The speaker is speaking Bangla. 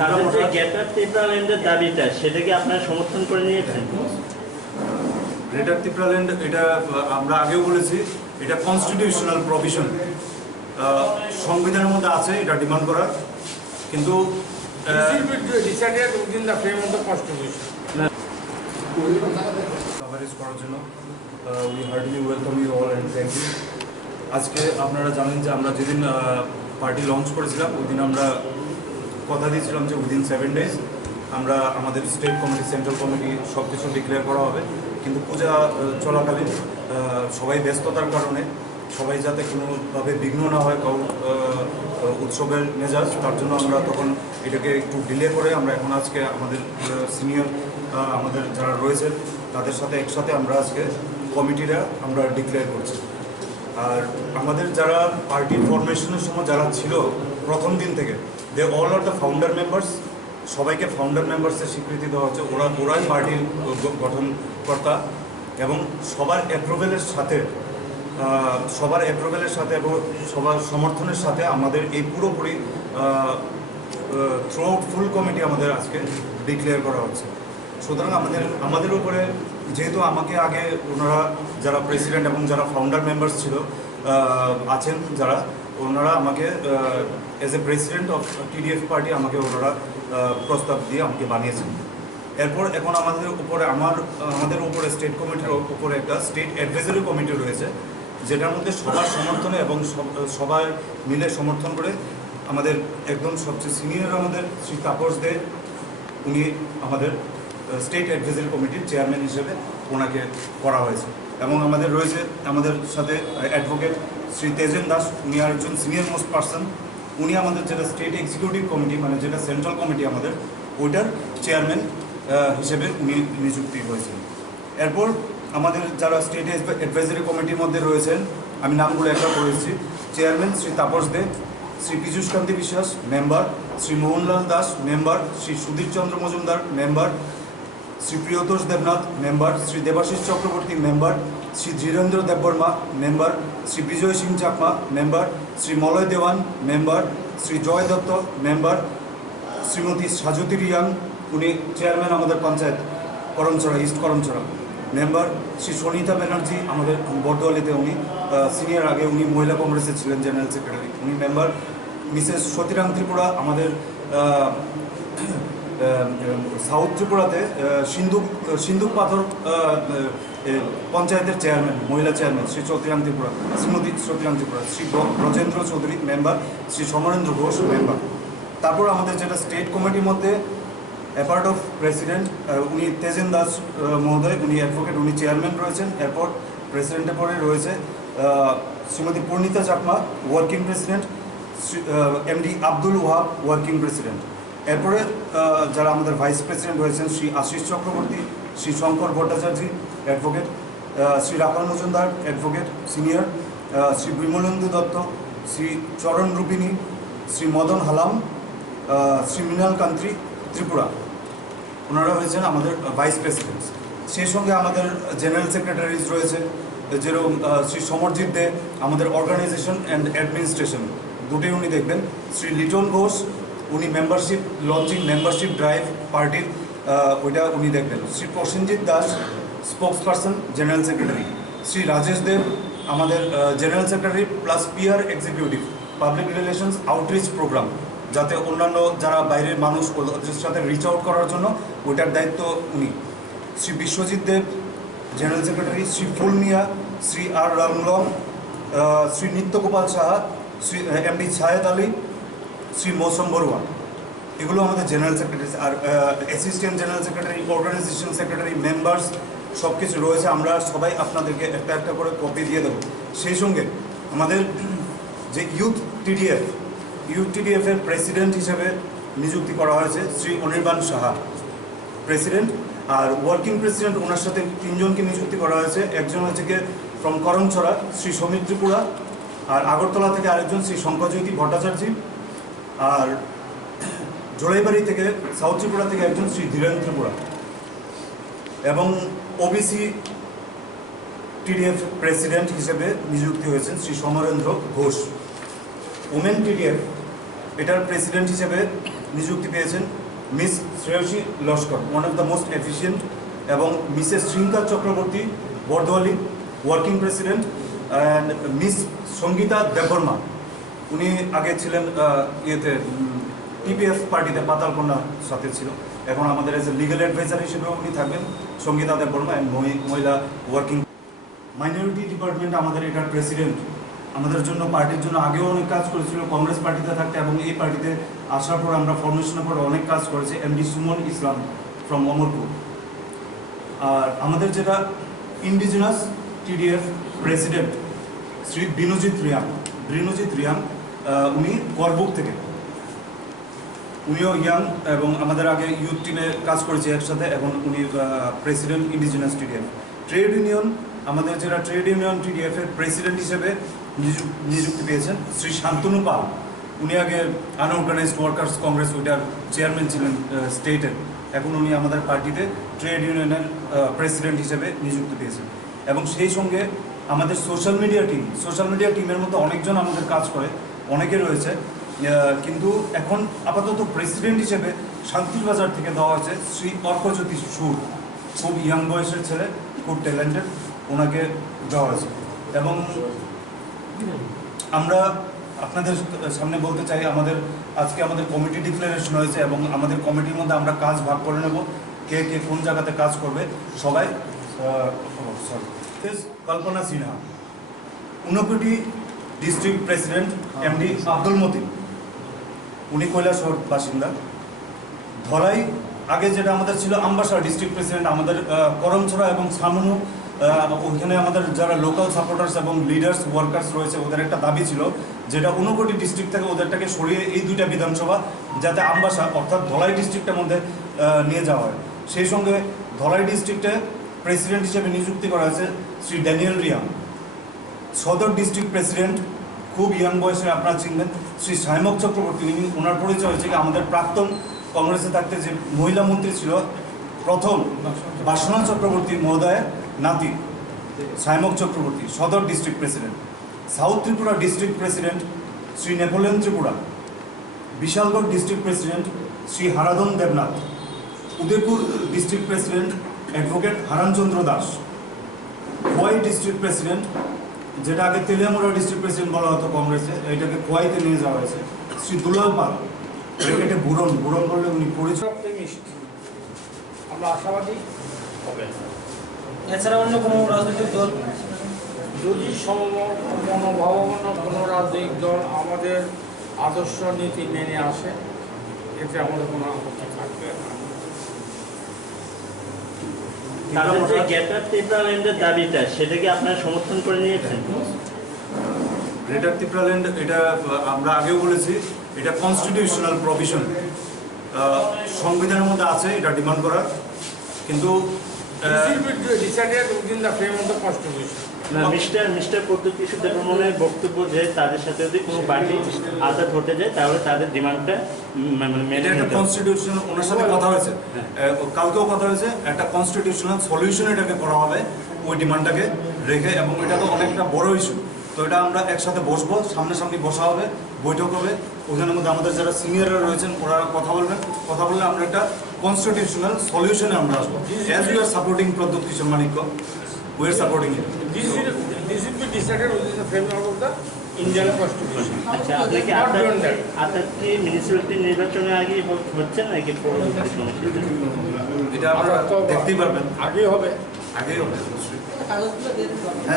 তাদের যে গ্রেটার ত্রিপুরাল্যান্ডের দাবিটা সেটা কি আপনারা সমর্থন করে নিয়েছেন? গ্রেটার ত্রিপুরাল্যান্ড এটা আমরা আগেও বলেছি, এটা কনস্টিটিউশনাল প্রভিশন, সংবিধানের মধ্যে আছে এটা ডিমান্ড করার, কিন্তু কভারেজ করার জন্য we heartily welcome you all and thank you. আজকে আপনারা জানেন যে আমরা যেদিন পার্টি লঞ্চ করেছিলাম ওই দিন আমরা কথা দিয়েছিলাম যে উইদিন 7 days আমরা আমাদের স্টেট কমিটি, সেন্ট্রাল কমিটি সব কিছু ডিক্লেয়ার করা হবে, কিন্তু পূজা চলাকালীন সবাই ব্যস্ততার কারণে সবাই যাতে কোনোভাবে বিঘ্ন না হয় কারণ উৎসবের মেজাজ, তার জন্য আমরা তখন এটাকে একটু ডিলে করে আমরা এখন আজকে আমাদের সিনিয়র আমাদের যারা রয়েছেন তাদের সাথে একসাথে আমরা আজকে কমিটিরা আমরা ডিক্লেয়ার করছি। আর আমাদের যারা পার্টির ফরমেশনের সময় যারা ছিল প্রথম দিন থেকে, they all are the founder members, সবাইকে ফাউন্ডার মেম্বার্সের স্বীকৃতি দেওয়া হচ্ছে, ওরাই পার্টির গঠনকর্তা এবং সবার অ্যাপ্রুভেলের সাথে এবং সবার সমর্থনের সাথে আমাদের এই পুরোপুরি থ্রু আউট ফুল কমিটি আমাদের আজকে ডিক্লেয়ার করা হচ্ছে। সুতরাং আমাদের উপরে যেহেতু আমাকে আগে ওনারা যারা প্রেসিডেন্ট এবং যারা ফাউন্ডার মেম্বার্স ছিল আছেন যারা, ওনারা আমাকে as a president of TDF party আমাকে ওনারা প্রস্তাব দিয়ে আমাকে বানিয়েছেন। এরপর এখন আমাদের উপরে স্টেট কমিটির উপরে একটা স্টেট অ্যাডভাইজারি কমিটি রয়েছে, যেটার মধ্যে সবার সমর্থনে এবং সবাই মিলে সমর্থন করে আমাদের একদম সবচেয়ে সিনিয়র আমাদের শ্রী তাপস দে, উনি আমাদের স্টেট অ্যাডভাইজারি কমিটির চেয়ারম্যান হিসেবে ওনাকে করা হয়েছে। এবং আমাদের রয়েছে আমাদের সাথে অ্যাডভোকেট শ্রী তেজেন দাস, উনি আরেকজন সিনিয়র মোস্ট পার্সন, উনি আমাদের যেটা স্টেট এক্সিকিউটিভ কমিটি মানে যেটা সেন্ট্রাল কমিটি আমাদের ওইটার চেয়ারম্যান হিসেবে উনি নিযুক্তি হয়েছেন। এরপর আমাদের যারা স্টেট অ্যাডভাইজারি কমিটির মধ্যে রয়েছেন আমি নামগুলো একটা করেছি। Chairman Shri Tapas De, Shri Piyush Kanti Biswas member, Shri Mohanlal Das member, Shri Sudhir Chandra Majumdar member, Shri Priyatosh Debnath member, Shri Debashis Chakraborty member, Shri Dhirendra Debbarma member, Shri Bijoy Singh Chakma member, Shri Malay Dewan member, Shri Joy Dutta member, Shrimati Sajuti Reang, উনি চেয়ারম্যান আমাদের পঞ্চায়েত করমছড়া ইস্ট করমছড়া মেম্বার, শ্রী সনিতা ব্যানার্জি আমাদের বর্দোয়ালিতে উনি সিনিয়র, আগে উনি মহিলা কংগ্রেসের ছিলেন জেনারেল সেক্রেটারি, উনি মেম্বার, মিসেস সতীরাং ত্রিপুরা আমাদের সাউথ ত্রিপুরাতে সিন্ধুক পাথর পঞ্চায়েতের চেয়ারম্যান, মহিলা chairman Shri Satirang Tripura, Shrimati Satirang Tripura, Shri Brajendra Chowdhury member, Shri Samarendra Ghosh member. তারপর আমাদের যেটা স্টেট কমিটির মধ্যে অ্যাপার্ট অফ প্রেসিডেন্ট উনি তেজেন দাস মহোদয়, উনি অ্যাডভোকেট, উনি চেয়ারম্যান রয়েছেন। এরপর প্রেসিডেন্টের পরে রয়েছে Shrimati Purnita Chakma working president, MD Abdul Wahab working president. এরপরে যারা আমাদের ভাইস প্রেসিডেন্ট রয়েছেন Shri Ashis Chakraborty, Shri Shankar Bhattacharya advocate, Shri Rakhal Majumdar advocate senior, Shri Bimalendu Dutta, Shri Charan Rupini, Shri Madan Halam, Shri Mrinal কান্ত্রী Tripura, ওনারা হয়েছেন আমাদের ভাইস প্রেসিডেন্ট। সেই সঙ্গে আমাদের জেনারেল সেক্রেটারিজ রয়েছে যেরকম শ্রী সমরজিৎ দে আমাদের অর্গানাইজেশন অ্যান্ড অ্যাডমিনিস্ট্রেশন দুটোই উনি দেখবেন, শ্রী লিটন ঘোষ উনি মেম্বারশিপ লঞ্চিং মেম্বারশিপ ড্রাইভ পার্টির ওইটা উনি দেখবেন, Shri Prasenjit Das spokesperson general secretary, Shri Rajesh Deb আমাদের general secretary plus PR executive public relations outreach programme, যাতে অন্যান্য যারা বাইরের মানুষ ওদের সাথে রিচ আউট করার জন্য ওইটার দায়িত্ব উনি, Shri Biswajit Deb general secretary, Shri Ful Mia, Shri R Ramlong, Shri Nityagopal Saha, Shri MD Sayed Ali, Shri Mousam Barua, এগুলো আমাদের জেনারেল সেক্রেটারি। আর assistant general secretary, organisation secretary, members সব কিছু রয়েছে। আমরা সবাই আপনাদেরকে একটা একটা করে কপি দিয়ে দেবো। সেই সঙ্গে আমাদের যে ইউথ টিডিএফের প্রেসিডেন্ট হিসেবে নিযুক্তি করা হয়েছে শ্রী অনির্বাণ সাহা প্রেসিডেন্ট, আর ওয়ার্কিং প্রেসিডেন্ট ওনার সাথে 3 জনকে নিযুক্তি করা হয়েছে। একজন হচ্ছে গিয়ে ফ্রম করমছড়া শ্রী সমীর ত্রিপুরা, আর আগরতলা থেকে আরেকজন শ্রী শঙ্করজ্যোতি ভট্টাচার্য, আর জোড়াইবাড়ি থেকে সাউথ ত্রিপুরা থেকে একজন শ্রী ধীরেন ত্রিপুরা, এবং ওবিসি টিডিএফ প্রেসিডেন্ট হিসেবে নিযুক্তি হয়েছেন শ্রী সমরেন্দ্র ঘোষ। ওমেন টিডিএফ এটার প্রেসিডেন্ট হিসেবে নিযুক্তি পেয়েছেন miss Shreyasi Laskar, one of the most efficient, এবং mrs Shringar Chakraborty Bardowali, working president, and miss Sangita Debbarma, উনি আগে ছিলেন ইয়েতে টিপিএফ পার্টিতে পাতালকন্যার সাথে ছিল, এখন আমাদের এজ এ লিগাল অ্যাডভাইজার হিসেবেও উনি থাকবেন, সঙ্গীতা দেববর্মা, অ্যান্ড মহিলা ওয়ার্কিং। মাইনরিটি ডিপার্টমেন্ট আমাদের এটার প্রেসিডেন্ট, আমাদের জন্য পার্টির জন্য আগেও অনেক কাজ করেছিল কংগ্রেস পার্টিতে থাকতে, এবং এই পার্টিতে আসার পর আমরা ফর্মেশনের পর অনেক কাজ করেছি, এমডি সুমন ইসলাম ফ্রম অমরপুর। আর আমাদের যেটা indigenous TDF president Shri Binojit Reang, উনি করবুক থেকে, উনিও ইয়াং এবং আমাদের আগে ইউথ টিমে কাজ করেছে একসাথে, এখন উনি president indigenous TDF. Trade union, আমাদের যেটা ট্রেড ইউনিয়ন টিডিএফের প্রেসিডেন্ট হিসেবে নিযুক্তি পেয়েছেন শ্রী শান্তনু পাল, উনি আগে আনঅর্গানাইজড ওয়ার্কার্স কংগ্রেস ওইটার চেয়ারম্যান ছিলেন স্টেটের, এখন উনি আমাদের পার্টিতে ট্রেড ইউনিয়নের প্রেসিডেন্ট হিসেবে নিযুক্তি পেয়েছেন। এবং সেই সঙ্গে আমাদের সোশ্যাল মিডিয়া টিমের মধ্যে অনেকজন আমাদের কাজ করে, অনেকে রয়েছে, কিন্তু এখন আপাতত প্রেসিডেন্ট হিসেবে শান্তির বাজার থেকে দেওয়া হয়েছে শ্রী অর্কজ্যোতি সুর, খুব ইয়াং বয়সের ছেলে, খুব ট্যালেন্টেড, ওনাকে দেওয়া হয়েছে। এবং আমরা আপনাদের সামনে বলতে চাই, আজকে আমাদের কমিটি ডিক্লারেশন হয়েছে, এবং আমাদের কমিটির মধ্যে আমরা কাজ ভাগ করে নেব, কে কে কোন জায়গাতে কাজ করবে। সবাই Kalpana Sinha, Unakoti district president MD Abdul Matin, উনি কৈলাসহর বাসিন্দা। ধলাই আগে যেটা আমাদের ছিল আমবাসা ডিস্ট্রিক্ট প্রেসিডেন্ট, আমাদের করমছড়া এবং সামনু, ওইখানে আমাদের যারা লোকাল সাপোর্টার্স এবং লিডার্স ওয়ার্কার্স রয়েছে, ওদের একটা দাবি ছিল যেটা ঊনকোটি ডিস্ট্রিক্ট থেকে ওদেরটাকে সরিয়ে এই দুইটা বিধানসভা যাতে আমবাসা অর্থাৎ ধলাই ডিস্ট্রিক্টের মধ্যে নিয়ে যাওয়া হয়। সেই সঙ্গে ধলাই ডিস্ট্রিক্টে প্রেসিডেন্ট হিসেবে নিযুক্তি করা হয়েছে শ্রী ড্যানিয়েল রিয়াং। সদর ডিস্ট্রিক্ট প্রেসিডেন্ট, খুব ইয়াং বয়সে আপনারা চিনবেন, শ্রী সাইমক চক্রবর্তী, ওনার পরিচয় হয়েছে আমাদের প্রাক্তন কংগ্রেসে থাকতে যে মহিলা মন্ত্রী ছিল প্রথম বাসনা চক্রবর্তী মহোদয়ের নাতি Saimak Chakraborty, Sadar district president. South Tripura district president Shri Napoleon Tripura. Bishalgarh district president Shri Haradhan Debnath. Udaipur district president advocate Haranchandra Das. Khowai district president, যেটা আগে তেলিয়ামুড়া ডিস্ট্রিক্ট প্রেসিডেন্ট বলা হতো কংগ্রেসে, এটাকে খোয়াইতে নিয়ে যাওয়া হয়েছে শ্রী দুলাল পাল। এটা বুড়ন বললে উনি পরিচয়। আমরা আশাবাদী হবে। এছাড়া অন্য কোনো রাজনৈতিক দল যদি মনোভাবাপন্ন কোনো রাজনৈতিক দল আমাদের আদর্শ নীতি মেনে আসে, এতে আমাদের কোনো আপত্তি থাকবে না। তাদের যে গ্রেটার ত্রিপুরাল্যান্ডের দাবিটা, সেটা কি আপনারা সমর্থন করে নিয়েছেন? গ্রেটার ত্রিপুরাল্যান্ড, এটা আমরা আগেও বলেছি, এটা কনস্টিটিউশনাল প্রভিশন, সংবিধানের মধ্যে আছে এটা ডিমান্ড করার, কিন্তু মিস্টার পদ্ধতি সুব্রমণের বক্তব্য যে তাদের সাথে যদি কোনো পার্টি আঘাত হতে যায় তাহলে তাদের ডিমান্ডটা এটা একটা কনস্টিটিউশনাল, ওনার সাথে কথা হয়েছে, কালকেও কথা হয়েছে, একটা কনস্টিটিউশনাল সলিউশন এটাকে করা হবে ওই ডিমান্ডটাকে রেখে, এবং এটা তো অনেকটা বড় ইস্যু, তো এটা আমরা একসাথে বসবো, সামনাসামনি বসা হবে, বৈঠক হবে, ওখানের মধ্যে আমাদের যারা সিনিয়ররা রয়েছেন ওরা কথা বলবেন, কথা বললে আমরা একটা কনস্টিটিউশনাল সলিউশনে আমরা আসবো। As you are supporting Pradyot Kishore Manikya, we are supporting it. This will be decided within the framework of the Indian Constitution. আচ্ছা, আপনি কি আপনার কি মিউনিসিপ্যালিটি নির্বাচনের আগে হচ্ছে নাকি পরবর্তী সময়? এটা আপনারা দেখতেই পারবেন, আগেই হবে। আগেই হবে অবশ্যই। হ্যাঁ।